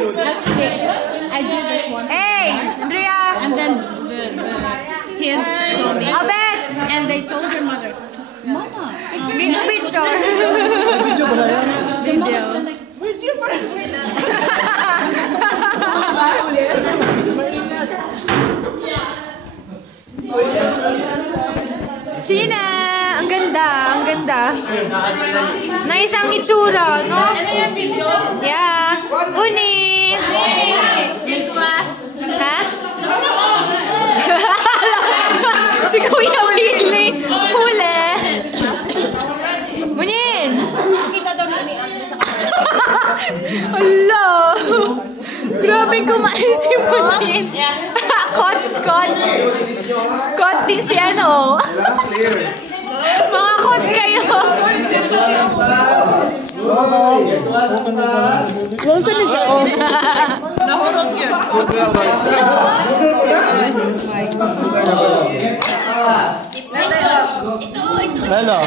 Yes! I did this once. Hey, Andrea! And then the kids saw me. Abet! And they told their mother, Mama. Dito picture. Video ba na yan? Video. Sina! Ang ganda, ang ganda. Na isang itsura, no? Ano yung video? Yeah. Uni! Ha? Si Kuya Willie. Huli. Munin! Kita daw ni Ashley sa camera. Hala! Grabe kumain si Munin. Kot din si ano. Mga kot kayo. Kung saan siya? Nahurot yun. Ito. Ano?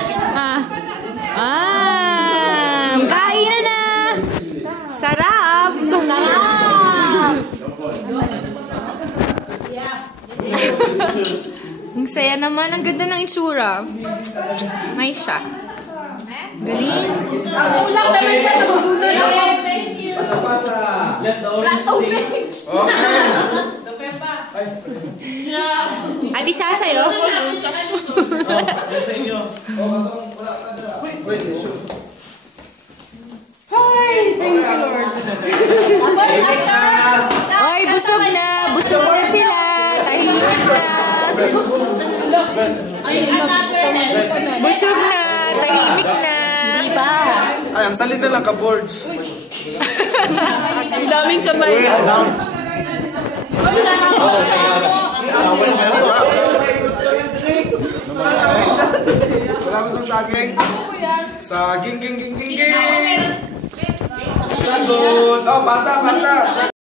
Kain na. Sarap. Ang saya naman. Ang ganda ng itsura. May siya. Galing. Ang ulang naman yan. Nagugulo na yan. Pasa-pasa. Let the orange stick. Okay. At isa sa'yo. Sa inyo. Wait, Hi! Thank you, Lord. Tapos after. Oy, busog na. Busog na sila. Tahimik na. Busog na. Tahimik na. Di ba? Ay, ang salit na lang ka-boards. Ang daming kamay. Wala gusto sa saging. Saging, ging. Sagot. Oh, basa.